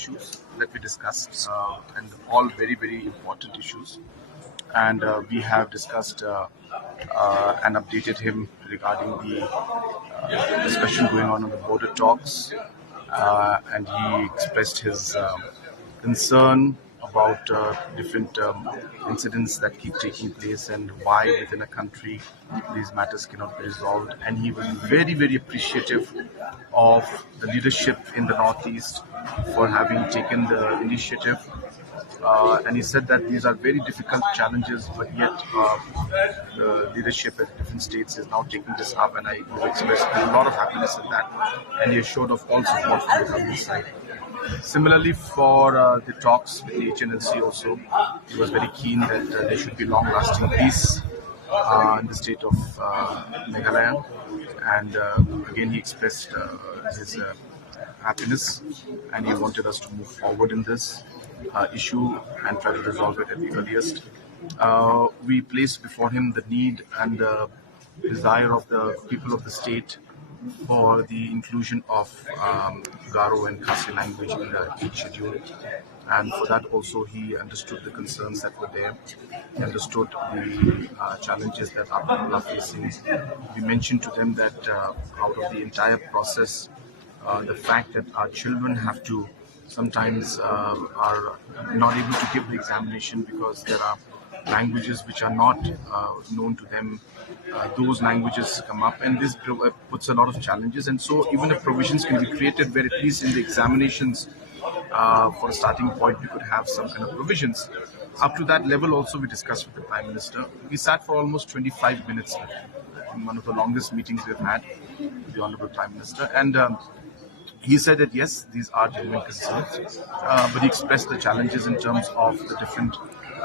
issues that we discussed, and all very, very important issues. And we have discussed and updated him regarding the discussion going on the border talks, and he expressed his concern about different incidents that keep taking place and why within a country these matters cannot be resolved. And he was very, very appreciative of the leadership in the Northeast for having taken the initiative. And he said that these are very difficult challenges, but yet the leadership at different states is now taking this up, and I expressed a lot of happiness in that. And he assured of all support from the government side. Similarly, for the talks with the HNLC also, he was very keen that there should be long-lasting peace in the state of Meghalaya. And again, he expressed his happiness, and he wanted us to move forward in this issue and try to resolve it at the earliest. We placed before him the need and the desire of the people of the state for the inclusion of Garo and Khasi language in the each schedule. And for that also he understood the concerns that were there. He understood the challenges that our people are facing. We mentioned to them that out of the entire process, the fact that our children have to sometimes are not able to give the examination because there are languages which are not known to them. Those languages come up, and this puts a lot of challenges. And so even if provisions can be created where at least in the examinations for a starting point we could have some kind of provisions. Up to that level also we discussed with the Prime Minister. We sat for almost 25 minutes in one of the longest meetings we've had with the Honourable Prime Minister. And he said that yes, these are genuine concerns, but he expressed the challenges in terms of the different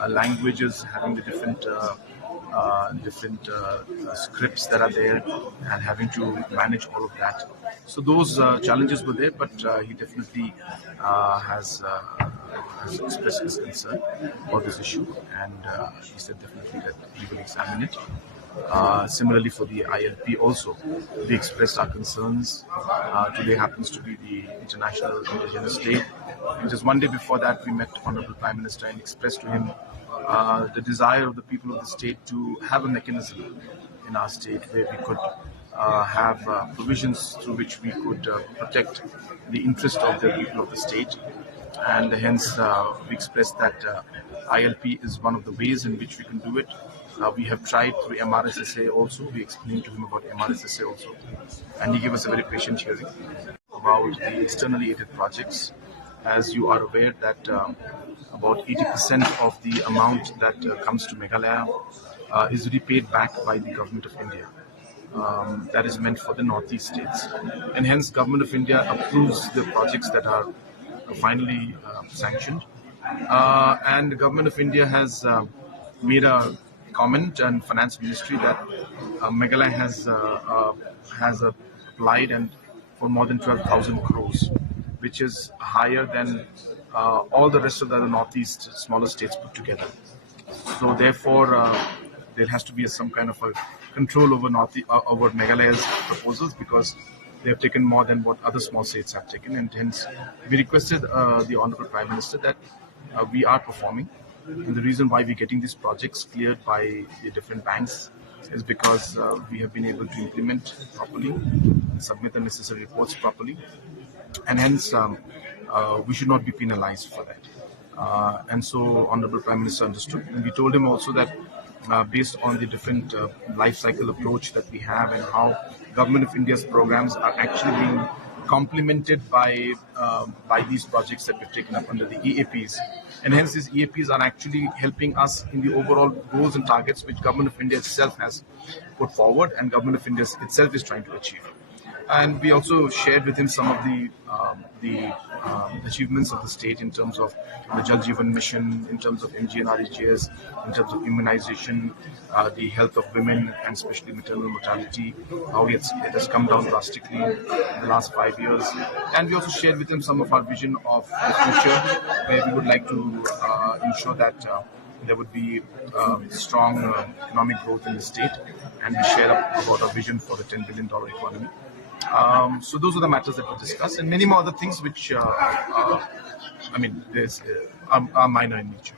languages, having the different scripts that are there, and having to manage all of that. So those challenges were there, but he definitely has expressed his concern about this issue, and he said definitely that he will examine it. Similarly for the ILP also, we expressed our concerns. Today happens to be the International Indigenous Day, and just one day before that we met Honourable Prime Minister and expressed to him the desire of the people of the state to have a mechanism in our state where we could have provisions through which we could protect the interest of the people of the state. And hence we expressed that ILP is one of the ways in which we can do it. We have tried through MRSSA also. We explained to him about MRSSA also, and he gave us a very patient hearing about the externally aided projects. As you are aware that about 80% of the amount that comes to Meghalaya is repaid back by the Government of India. That is meant for the Northeast states, and hence Government of India approves the projects that are finally sanctioned. And the Government of India has made a comment, and Finance Ministry, that Meghalaya has applied and for more than 12,000 crores, which is higher than all the rest of the Northeast smaller states put together. So therefore, there has to be some kind of a control over Meghalaya's proposals, because they have taken more than what other small states have taken, and hence we requested the Honourable Prime Minister that we are performing. And the reason why we're getting these projects cleared by the different banks is because we have been able to implement properly and submit the necessary reports properly, and hence we should not be penalized for that. And so Honourable Prime Minister understood, and we told him also that based on the different life cycle approach that we have and how Government of India's programs are actually being complemented by these projects that we've taken up under the EAPs. And hence these EAPs are actually helping us in the overall goals and targets which Government of India itself has put forward and Government of India itself is trying to achieve. And we also shared with him some of the achievements of the state in terms of the Jal Jeevan Mission, in terms of MGNREGS, in terms of immunization, the health of women and especially maternal mortality, how it has come down drastically in the last 5 years. And we also shared with him some of our vision of the future, where we would like to ensure that there would be strong economic growth in the state, and we share about our vision for the $10 billion economy. So those are the matters that we discussed, and many more other things which, are minor in nature.